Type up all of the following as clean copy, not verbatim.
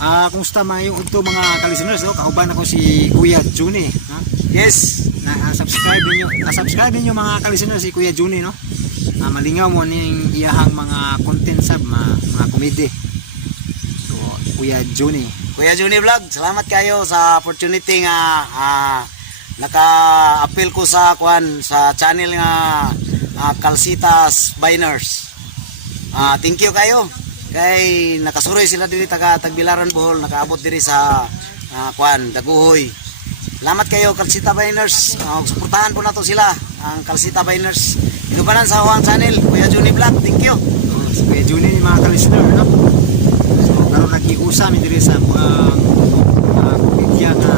Kumusta yung ito mga ka-listeners, no? Kauban ako si Kuya Juni, ha? Yes. Na-subscribe niyo mga ka-listeners si Kuya Juni, no? Malingaw mo ning iyahang mga content sab, mga comedy. So, Kuya Juni. Kuya Juni Vlog, salamat kayo sa opportunity nga naka-appeal ko sa sa channel nga Calcitas Biners. Thank you kayo. Kay nakasuroy sila diri taga Tagbilaran Bohol, nakaabot diri sa Daguhoy. Salamat kayo Calcita Biners. Suportahan po nato sila ang Calcita Biners. Inubanan sa Huang channel, Kuya Juni Vlog. Thank you. Si Kuya Juni mga ka-listener, no? So, karon nag-iusa mi diri sa komedya nga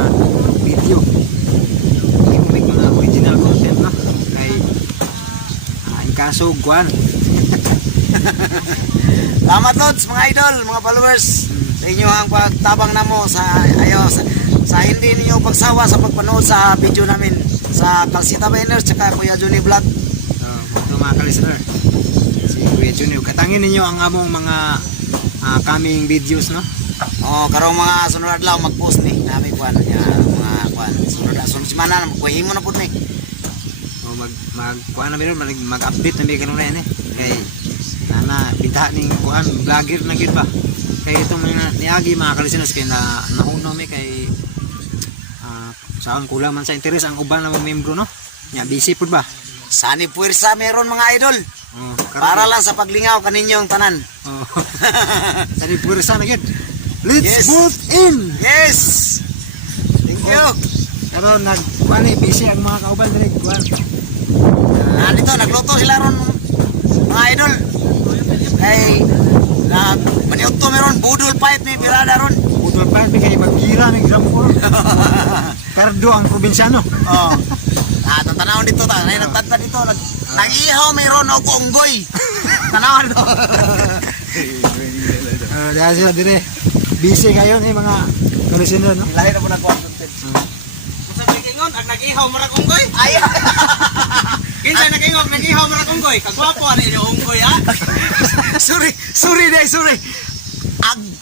video. Yung may mga original content, no? Kay ang kaso guan. Salamat lods mga idol, mga followers. Sa inyo ang pagtabang namo sa hindi ninyo pagsawa sa pagpanood sa video namin sa Calcita Biners tsaka Kuya Juni Vlog. Ito mga ka-listener, si Kuya Juni, katangin ninyo ang among mga coming videos, no? Karong mga sunod adlaw mag-post ni namin sunod semana magkuhimo na pud ni. Mag-update na may ganun na yan eh. Kay bita ning kuan vlogger na gid ba. Kay itong mga niagi mga ka-listeners kay nahuno mi kay saan kulang man sa interes ang uban ng membro, no? Nya busy pud ba. Sani puwersa meron mga idol. Para lang sa paglingaw kaninyong tanan. Sani puwersa na gid. Let's boot in. Yes. Thank you. Pero busy ang mga kauban diri kuan. Dito nagluto sila ron mga idol. Kay maniot to meron budol fight ni birada ron. Budol fight mi kay magira mi grampo. Kardo ang probinsyano. Tanawon dito ta, nagtanta dito nag-ihaw meron og unggoy. Tanawon do. Dahil sila dire busy kayo ni mga ka-listener, no? Lahi na po nagkuha content. Sa bigingon ag nag-ihaw marag unggoy. Ay. Kinsa nag-ihaw marag unggoy? Kagwapo ani yung unggoy ha. Sorry dai, sorry.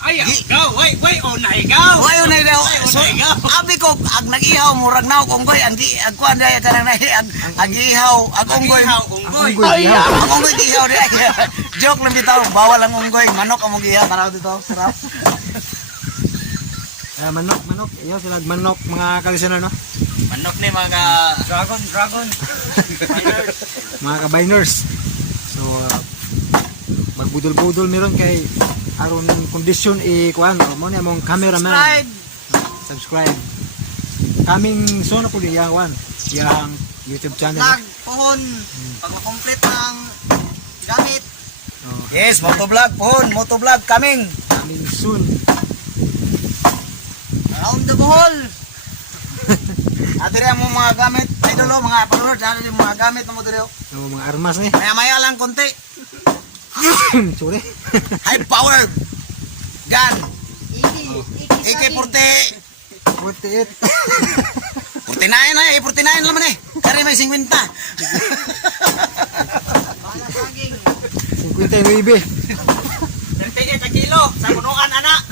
Ay, go. Wait, naigaw. Wayo na daw. Abi ko ag nag-ihaw murag naw unggoy ang kuan dai kanang ag ihaw ag unggoy. Unggoy. Ang unggoy ihaw dai. Joke lang bitaw, bawal ang unggoy, manok ang ihaw tanaw dito. Sarap. Manok. Ayaw sila manok mga ka-listener, no? Manok ni mga dragon. Mga ka-biners. So, magbudol-budol meron kay aron kondisyon kuan mo ni among cameraman. Subscribe. Coming soon na po yang YouTube channel. Pohon pag ma-complete ang gamit. Yes, motovlog coming. Coming soon. Around the Bohol. Adire mo mga gamit, idol mga followers, adire mga gamit mo dire. Mga armas ni. Maya lang konti. Sorry. High power gun. AK-40 48. 49 na 49 naman eh. Kari may 50. 59. 38 ang kilo sa punuan ana.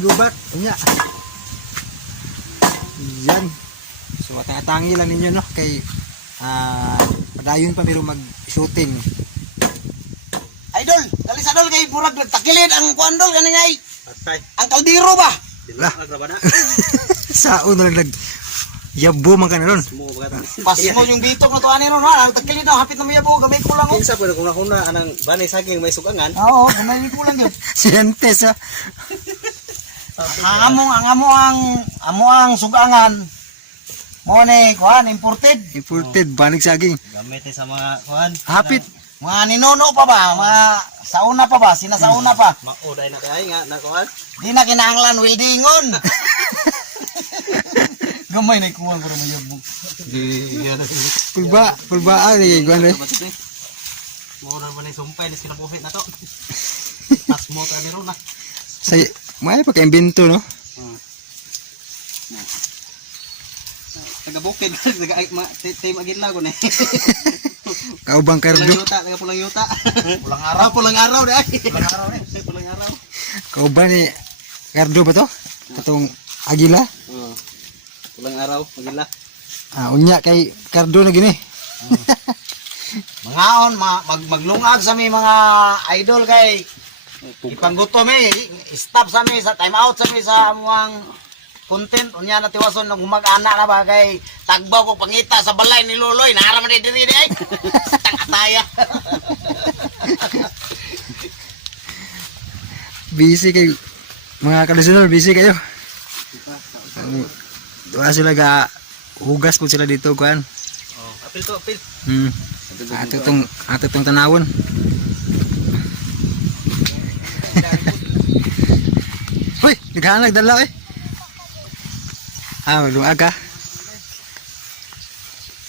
Gubat. Nya. Yan. So atangi lang ninyo, no, kay padayon pa miro mag-shooting. Idol, kalisadol kay murag nagtakilid ang kuandol kaning ay. Patay. Ang kaldero ba? Lah. Nagraba na. Sao na lang yabo man kana ron. Mo bagatan. Pasmo yung bitok na to ani ron ha. Ang takilid na hapit na mo yabo, gamay ko lang oh. Kinsa pud kung nakuna anang banay saging may sugangan. Oo, gamay ko lang yun. Siyentes ha. Amo ang sugangan. Mo ni kuan imported. Imported banig saging. Gamit sa mga kuan. Hapit. Mga ninono pa ba? Mga sauna pa ba? Sinasauna pa. Mauday na kay nga na kuan. Di na kinahanglan weldingon. Gamay na kuwan para mo yabog. Pulba ni gwan eh. Mo na ba ni sumpay ni kinapufit na to. Pas mo ta ni ron na. May pagka-imbento, no? taga-bukid. Tayo magila ko na. Kaubang Pulang kardo. yuta, pulang yuta. Pulang araw. Pulang araw deh. Pulang araw eh. Pulang araw. Kaubang ni kardo ba to? Katong agila. Oh. Pulang araw, magila. Unya kay kardo na gini. Mangaon, maglungag sa mi mga idol kay ipanggutom stop sa mi sa time out sa mi sa amuang content unya na tiwason nag humag-ana na ba kay tagbaw ko pangita sa balay ni Loloy nara man diri ay tang ataya. Busy kay mga kalisunod, busy kayo. Doa sila ga hugas po sila dito kuan. Oh, apil to, apil. Ato tong tanawon. Hoy, naghanag dala eh. Malungag ka.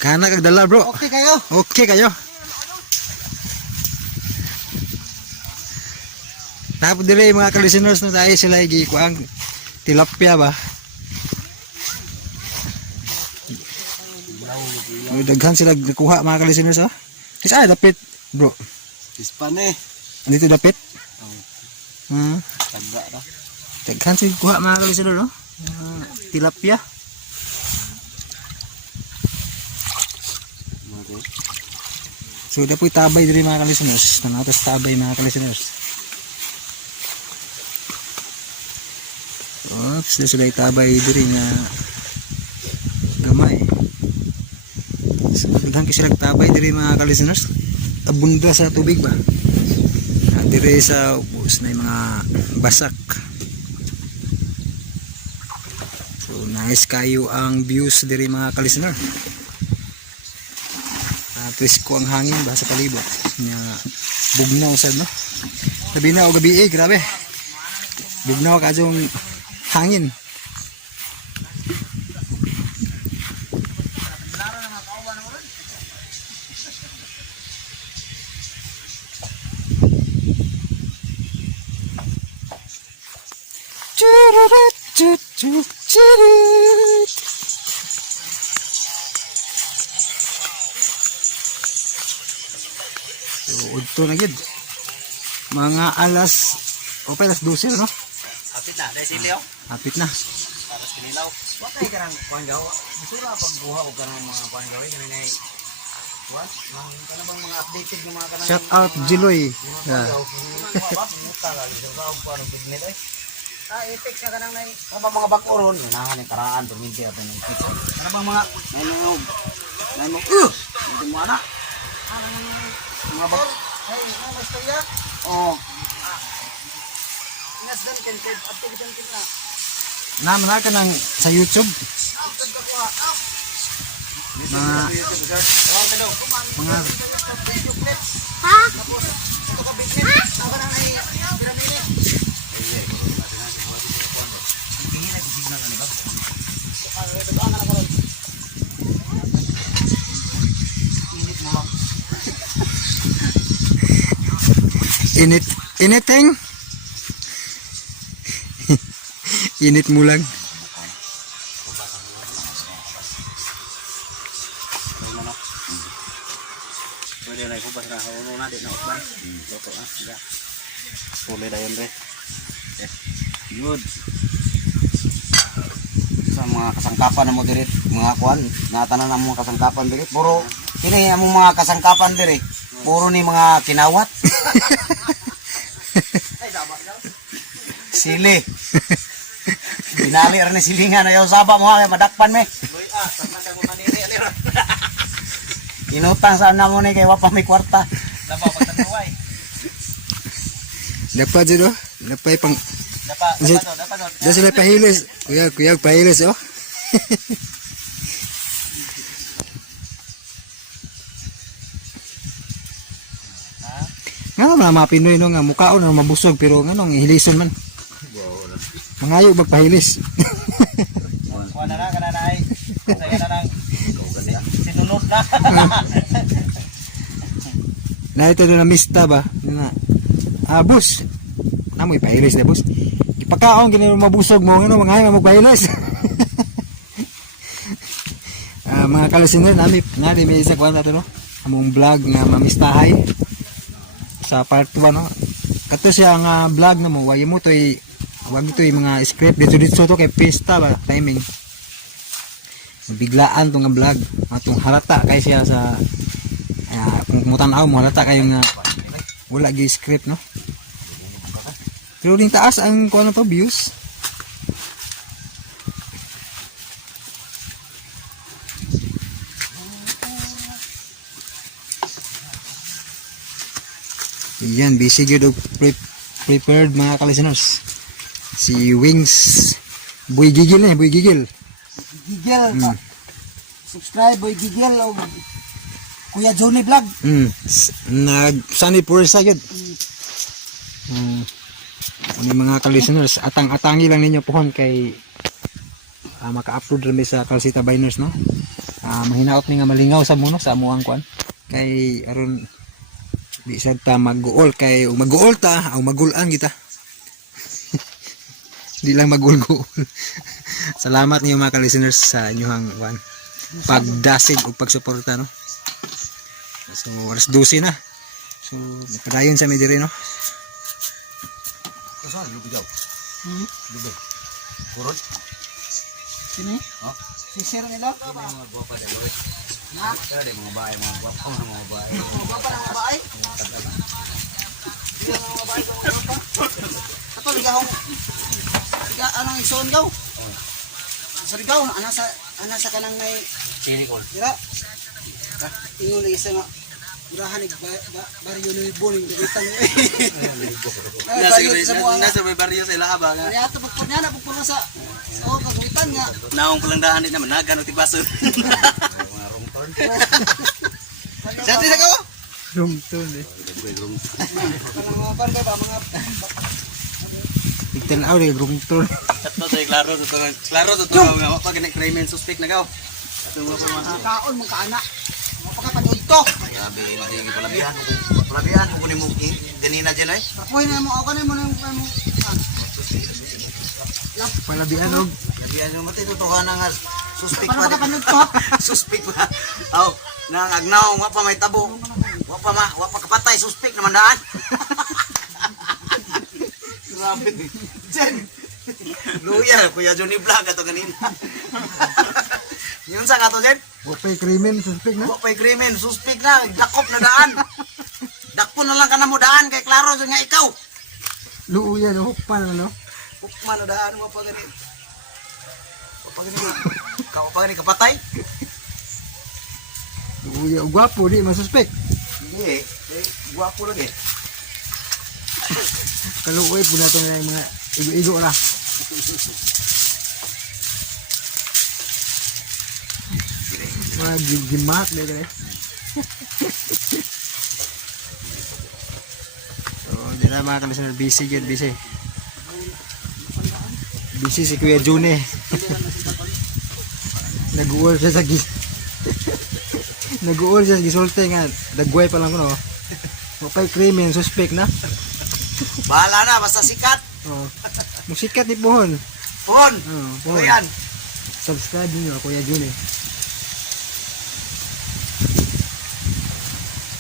Hanag kag dala, bro. Okay kayo. Okay kayo. Tapos dire mga ka-listeners no tayo sila gikuang tilapia ba. Daghan sila kuha mga ka-listeners oh. Isa dapit, bro. Ispan eh. Andito dapit. Tagba ra. Daghan sila kuha mga ka-listeners no. Tilapia. So dapoy tabay diri mga ka-listeners. Nanatas tabay mga ka-listeners. Oops, sila tabay diri nga gamay. So daghan kay sila tabay diri mga ka-listeners. Abunda sa tubig ba. Diri sa ubos na mga basak. So nice kayo ang views diri mga ka-listener. Twist ko ang hangin ba sa palibot nya bugnaw sad no. Labi na o gabi grabe. Bugnaw kadtong hangin. Udto na gid. Mga alas alas 12 no? Apit na, dai sili oh. Hapit na. Para sa kinilaw. Wa kay karang kuan gaw. Bisura pag buha og karang mga kuan gaw kanina ay what? Mga bang mga updated ng mga kanang Shout out Jiloy. Itik na kanang nay. Ano mga bakuron? Nahan ni karaan tuminti ato ng itik. Ano bang mga nanog? Nanog. Hindi mo ana. Mga bak. Ay, ano istorya? Oh. Inasdan ken update kan kita. Naman ka nang sa YouTube. Mga initing init mo lang. Pwede na ko ba sa ulo na di na ukban. Loko ah. Diba? Puli na yun re. Good. Sa mga kasangkapan na mo diri, mga kuan, natanan ang mga kasangkapan diri. Puro kini among mga kasangkapan diri. Puro ni mga kinawat. Sili. Binali ra ni silingan ayaw saba mo kay madakpan me. Boy ah, tanang kang manini alira. Inutang sa na mo ni kay wa pa may kwarta. Dapat pagtanuway. Dapat dito. Dapat pang Dapat. da sila pahilis. Kuya pahilis oh. Nga mga Pinoy no nga mukhaon nga mabusog pero nganong hilison man. Mangayo magpahilis. Kuha na kananay. Saya na nang sinunod na. Na ito na mista ba? Na boss. Namoy pahilis na boss. Ipakaon gini mabusog mo ngano mangayo magpahilis. mga kalusinor nami may isa kuan nato no. Among vlog nga mamistahay sa part 1 no. Kato siya nga vlog na mo, wag mo toy mga script dito to kay pista ba timing. Biglaan tong nga vlog, atong halata kay siya sa kung mutanaw mo halata kayo nga wala gi script no. Pero din taas ang kuan pa views. Yan, busy good og prepared mga kalisteners. Si Wings Boy Gigil Boy Gigil. Gigel. Subscribe Boy Gigel o Kuya Johnny Vlog. Nag sunny pursa gyud. Ano mga kalisteners, atang-atangi lang ninyo pohon kay maka-upload rin sa Calcita Biners no. Mahinaot ni nga malingaw sa muno sa amuang kwan. Kay aron di sad ta mag-uol kay mag-uol ta o magulan kita. Di lang magulgo. Salamat niyo mga ka-listeners sa inyong pagdasig o pagsuporta no. So oras 12 na. So padayon sa mi diri no. Saan lubi daw? Lubi. Kurot? Sini? Oh. Sisir nila? Mga guwapa daw. Na? Kaya di mga bahay, mga guwapa na mga bahay. Mga guwapa ng mga bahay? Yung mga bahay ko mga guwapa? Ato, ligahong. Anong isuon gaw? Sa ligaw, anasa ka nang may... Silikol. Dira? Ingon na isa nga. Murahan baryo ni Boning dagitan mo Nasa may baryo sa ilaha ba nga? Kaya ito pagpunya na pagpunya sa kagulitan nga. Naong palang daan din naman, nagan o tibaso. Mga rungton. Dati na ko? Rungton Kalang mga barbe ba, mga... Itan aw ni rungton. Ito sa klaro to nga pag ni-crime suspect na gaw. Kaon mong kaanak. Mapakapanood to. Grabe, hindi palabihan mo kunin mo ganina dyan ay. Tapoy na mo, ako na mo na yung... Palabian og Labihan mo matinutuhan nga suspect Paano pa. makapanood to? Suspect pa. Aw, nang agnaw wa pa may tabo. Wa pa kapatay suspect naman daan. Grabe. Jen. Luya, Kuya Johnny Vlog ato kanina. Yun sa kato Jen. wa pay krimen suspect na. Wa pa'y krimen, suspect na, dakop na daan. Dakpo na lang ka na mo daan, kay klaro dyan nga ikaw. Luuya no hukpan no. Hukman na daan, wa pa ganit. Wa pa ganit kapatay. Luuya og gwapo di masuspect. Hindi, guwapo lagi. Kaluoy pud nato nga mga igo-igo ra. Mga gimat na gani. So, di na mga kalisteners, busy yun, busy. Busy si Kuya June. Nag-uol siya sa nag-uol siya sa gisulti nga. Dagway pa lang ko no. Mapay krimen, suspect na. Bahala na, basta sikat. Oh. Musikat ni Pohon. Pon, Pohon. ayan. Subscribe niyo Kuya June.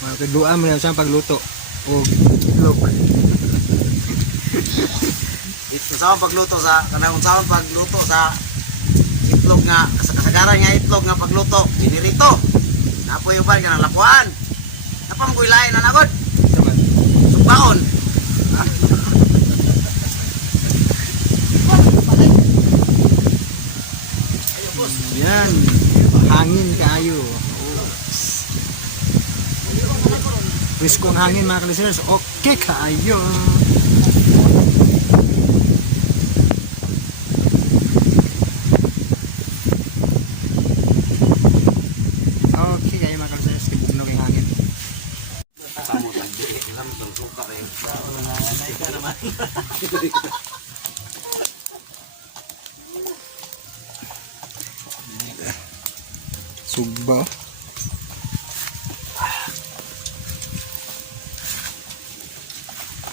Magkaduan mo na siyang pagluto. O itlog. Ito sa pagluto sa kanang sa pagluto sa itlog nga sa kasagaran nga itlog nga pagluto dinirito. Napoy uban nga lapuan. Napam ko ilain na nagod. Sumbaon. Yan. Hangin kayo. Risko ang hangin mga kalisteners. Okay kayo. Okay kayo mga kalisteners. Kibugno kayong hangin. Sugba.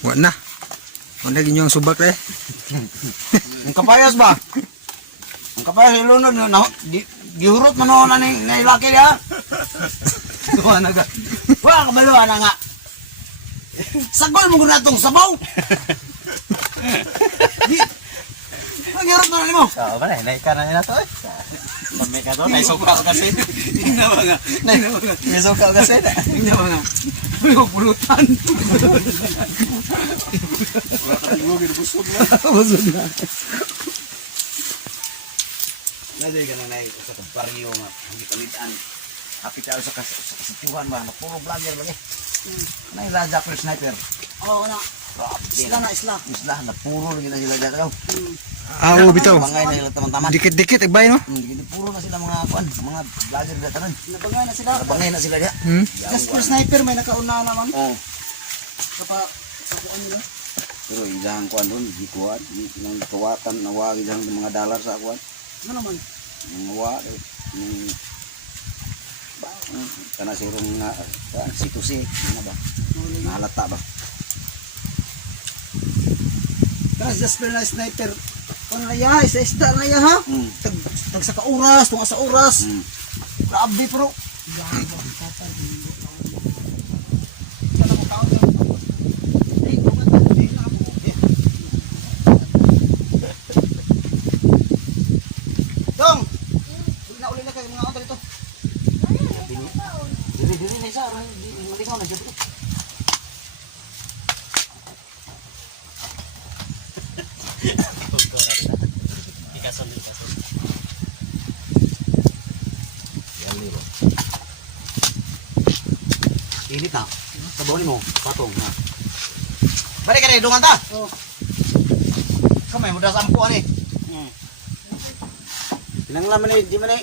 Wala na. Wala ginyo ang subak eh. Ang kapayas ba? Ang kapayas ilunod na di gihurot man noon na laki niya. Kuha na ka. Wala ka malo, ana nga. Sagol mo na itong sabaw. Gihurot man mo. Oo ba na, naika na nila to eh. Pamay ka to, naisuka kasi. Hindi na mga. Naisuka kasi. Hindi na mga. May pulutan. Busog na. Naday ka na sa baryo nga. Hindi palitan. Kapit tayo sa kasituhan ba. Puro vlogger ba eh. Ano yung Raja Pro Sniper? Oo na. Isla na, isla. Isla na puro lagi na sila dyan. Oo, bitaw. Bangay na sila taman-taman. Dikit-dikit, igbay no? Puro na sila mga kuan, mga vlogger na tanan. Nabangay na sila. Bangay na sila dyan. Just for sniper, may nakauna naman. Oo. Sa kuan nila. Pero ilang kuan doon, di kuan. Nang kawatan, nawag ilang mga dollar sa kuan. Ano naman? Mga wa, kana sirong nga, situsi, ano ba? Nahalata ba? Tapos just for na sniper. Ano na ya? Isa-ista na ya ha? Tag sa kauras, tunga sa oras. Grabe pero. Dong! Uli na kayo mga auto dito. Dili na isa, maligaw na siya. Init na. Sabaw mo, patong na. Balik ka na, dungan ta. Oh. Kamay mo das ampo ani. Pinanglaman ni di man ay.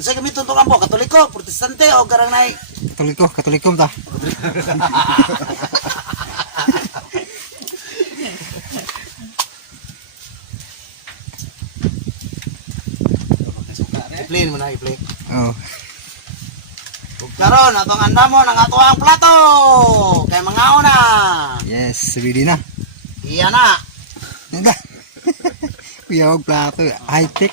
Sa gamiton tong ampo, Katoliko, Protestante o garang nay. Katolikom ta. I-play mo na, i-play. Oo. Karon atong andamon ang atuang plato. Kay mga una. Yes, ready na. Iya na. Nada. Kuya, huwag plato. High-tech.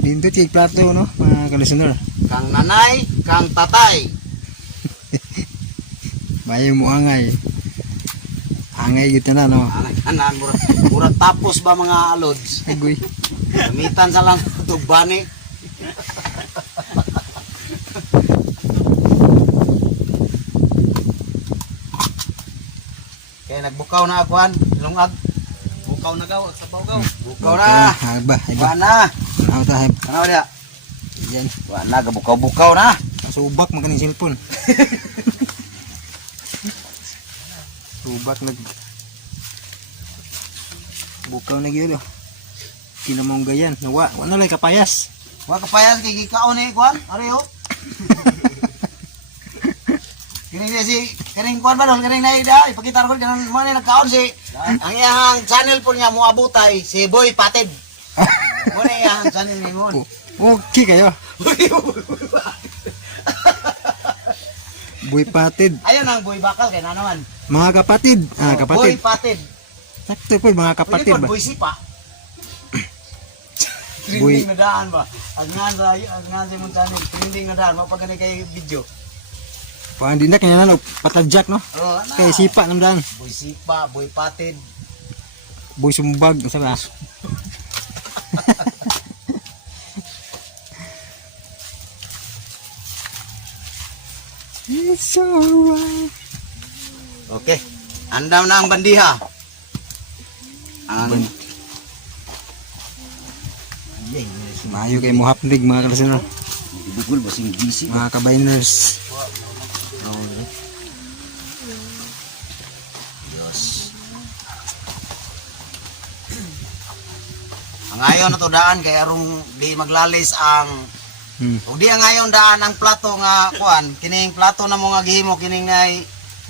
Lindot yung plato, no? Mga kalusunor. Kang nanay, kang tatay. Bayo mo angay. Angay gitu na, no? Anan murag tapos ba mga alods. Agoy. Gamitan sa lang tugbani. Kaya nagbukaw na akuan, lungag. Bukaw na gaw, sabaw gaw. Bukaw na. Haba, Wa haba. na. Ano ta, haba. Ano dia? Yan. Wa na gabukaw-bukaw na. Subak maganing cellphone. Subak nag bukaw na gyud. Kinamong gayan. Wa na lay kapayas. Wa kapayas kay gikaon ni kuan. Ari yo. Kini si kining kuan ba dol kining naida ipakita ko kanan mo ni nagkaon si ang iyang channel po niya mo abutay si Boy Patid. Mo ni iyang channel ni mo. Okay kayo. Boy Patid. Ayun ang Boy Bakal kay na naman. Mga kapatid. Ah, Boy kapatid. Patid. Sakto po mga Pwede kapatid po ba? Boy Sipa. Boy- Trending na daan ba? Ang nga sa mong channel trending na daan mapagani kay video. Pang di na kanya na patadjak no. Oh, ana. Kay sipa nam daan. Boy Sipa, Boy Patid. Boy sumbag sa ba. It's alright. Okay. Andam na ang bandiha. Ang Mayo kay mo hapdig mga kalasunod. Bugol ba sing busy? Mga kabainers. Ang ayon na to daan kay arong di maglalis ang ug di ang ayon daan ang plato nga kuan kining plato na mo nga gihimo kining ay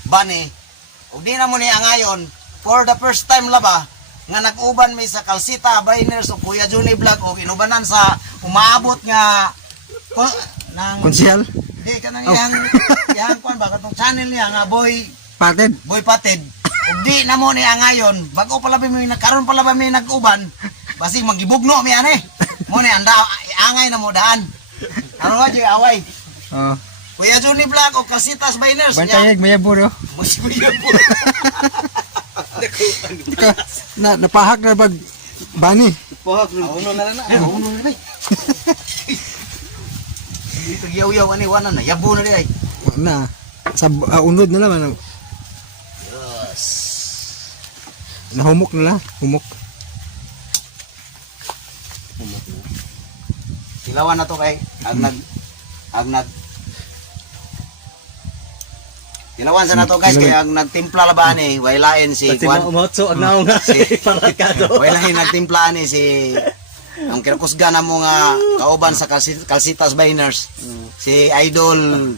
bani ug di na mo ni ang ayon for the first time laba nga nag-uban mi sa Calcita Bainers o Kuya Johnny Vlog o inubanan sa umaabot nga nang Konsyal. di kanang yang kuan ba katong channel niya nga Boy Patid. Patid ug di na mo ni ang ayon bago pala mi nagkaron pala ba mi nag-uban basi magibugno mi ani Mo ni anda angay na mo daan. Ano nga jay away. Oh. Kuya Johnny Vlog o Kalsitas Biners Bantayag mayabor yo. Napahak na bag bani. Pohak uno na lang na. Uno na lang. Dito yaw-yaw ani wana na yabo na di ay. Na sa unod na naman. Yes. Nahumok na lang, humok. Ilawan na to kay agnag Ilawan sa na to guys kay ang nagtimpla laban eh wailain si Juan. Umotso ang naong nga parakado. Wailain nagtimpla ni si ang kinakusga na mo nga kauban sa Kalsitas Biners. Si Idol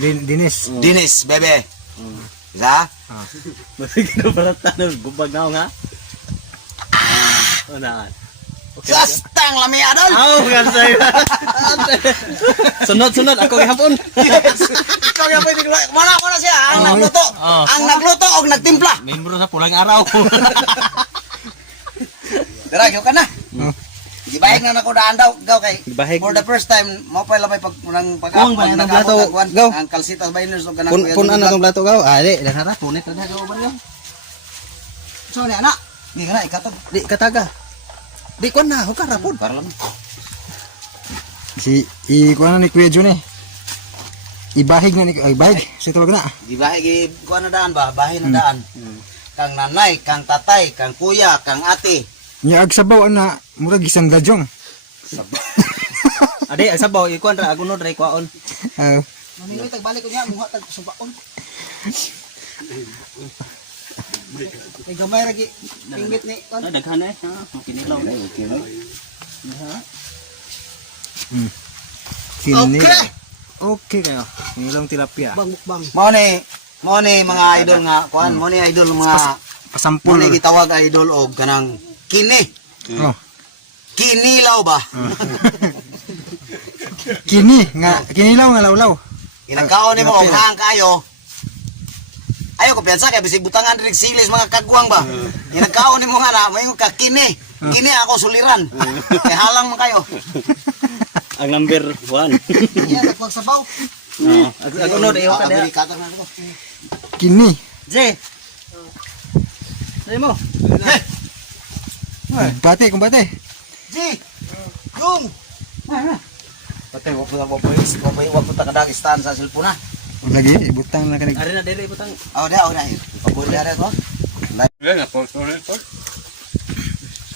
Dinis. Dinis bebe. Isa? Masig na baratan gubag naong nga. Unaan. Sastang lami adol. Aw, gansay. Sunod ako gihapon. Ikaw nga pwede muna siya ang nagluto. Ang nagluto og nagtimpla. Membro sa pulang araw. Tara, gyud ka na. Gibahig na nako daan daw kay. Gibahig. For the first time mo pa labay pag nang Kuwang ba ang plato? Gaw. Ang Kalsitas Biners og kanang Punan na tong plato gaw. Ali, danara punit na gaw ba niyo? So ni anak, di ka na ikatag. Di kataga. Di ko na, hukar rapod. Para lang. Si kuha na ni Kuya Jun eh. Ibahig na ni bahig. Sa tawag na. Gibahig ko na daan ba? Bahay na daan. Kang nanay, kang tatay, kang kuya, kang ate. Nya ag sabaw ana murag isang dadyong. Ade, ang sabaw ikuan ra agunod ra ikuaon. Mamingoy tagbalik ko niya, muha tag subaon. May gamay ra gi pinggit ni kon. Daghan eh, ha, makinilaw. Kini. Okay. Okay kayo. Nilong tilapia. Mukbang. Mo ni mga idol nga kuan, mo ni idol mga mo Pasampol. ni gitawag idol og kanang kini. Oh. Kinilaw ba? Kinilaw nga lawlaw. Inagkaon nimo og hang kayo. Ayo ko piyansa kay bisig butangan diri silis mga kagwang ba. Inagkaon nimo nga na mo ka kini. Kini ako suliran. Kay halang man kayo. Ang number 1. Iya nagpagsabaw. Agunod iyo ka diha. Katag na ko. Kini. Je. Say mo. Kumbate, kumbate. Ji. Yung. Patay wa po ta kadag stand sa cellphone na. Lagi ibutang na kanig. Ari na diri butang. Oh, dah. Pabuli ada ko.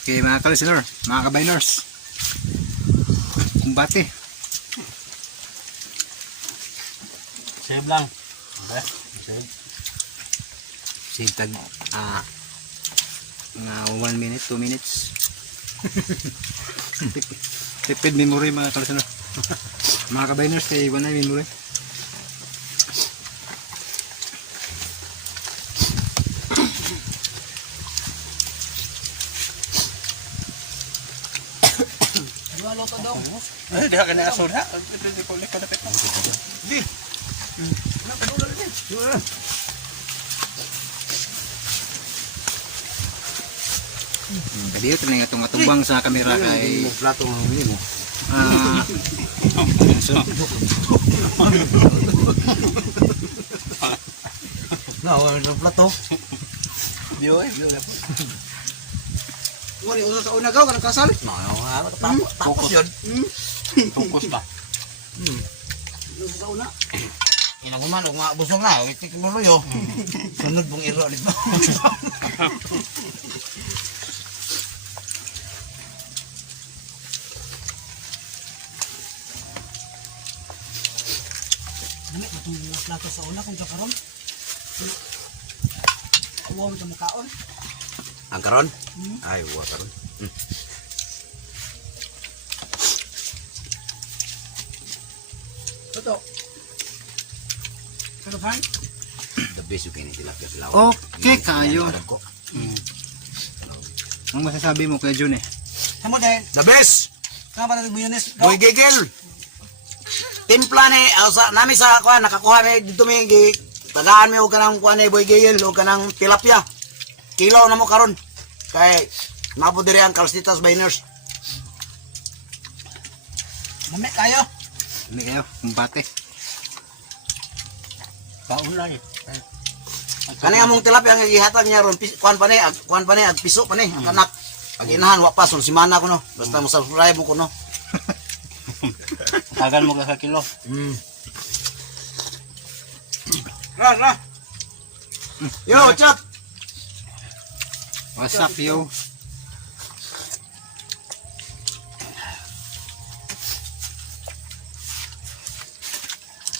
Okay, mga ka-listener, mga ka-biners. Kumbate. Save lang. Sintag nga 1 minute, 2 minutes. Tipid memory mga ka-listener. Mga ka-biners kay iwan na memory. Diha ka na asod ha. Kadiyo ito na itong matubang sa kamera kay Plato ng mimo. No, plato. Dio. Wala ulo sa una gaw kanang kasal. No, tapos yun. Tungkos ba? Ulo sa una. Inaguman og nga busog na, itik mo yo. Sunod bong iro dito. Dami itong mga plato sa una kung karon. Wow, ito makaon. Ang karon? Ay, wa karon. Toto. Pero fan? The best you can tilapia sila. okay kayo. Ang masasabi mo kay Jun eh? Samo din. The best. Kaya pa natin buyones. Boy Gigil. Timpla ni, nami sa kuha, nakakuha mi dito mi, tagaan mi o kanang kuha ni Boy Gigil o kanang tilapia. Kilaw na mo karon. Kay, mabot diri ang Kalsitas Biners. Mamit kayo. Hindi kayo, kumbate. Kaulay. Kani among tilapia nga gihatag niya ron kuan pa ni ag piso pa ni ang kanak. Pag inahan wa pa son si mana ko no. Basta mo subscribe mo ko no. Tagal mo ka kilo. Ra. Yo, chat. What's up, yo?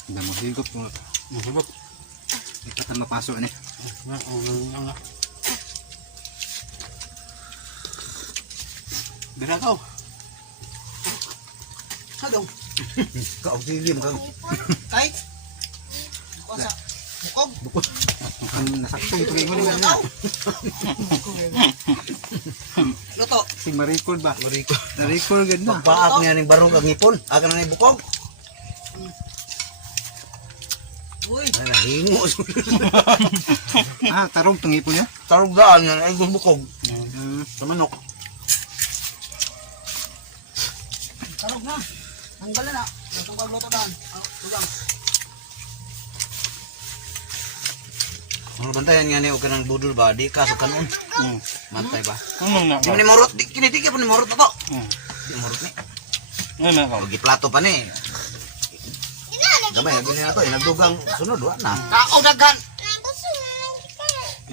Udah mau higop mo. Mahibok. Ito na mapasok ni. Bira ka. Sadong. Kau tilim kau. Kay. Kuasa. Bukog. Ang nasaktong tugay mo ni Ikaw. Luto. Si Maricol ba? Maricol. Maricol ganda. Paak niya ning barong kag ngipon. Aga na ni bukog. Uy. Ay hingo. Ah, tarong tungipon niya. Tarog daan yan ay bukog. Sa manok. Tarog na. Tanggalan na. Itong pagluto daan. Lugang. Ano bantayan nga ni og kanang budol ba di ka sa kanon. Mantay ba? Na. Di man ni morot, di kini di ka pa ni morot na to. Di morot ni. Na. Og giplato pa ni. Gamay bili na to, nagdugang sunod wa na. Kao daghan.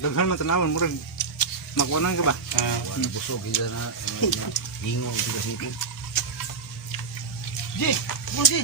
Daghan man tanawon mo rin. Magwanan ka ba? Busog gid na. Hingo gid sa sipin. Ji, mo ji.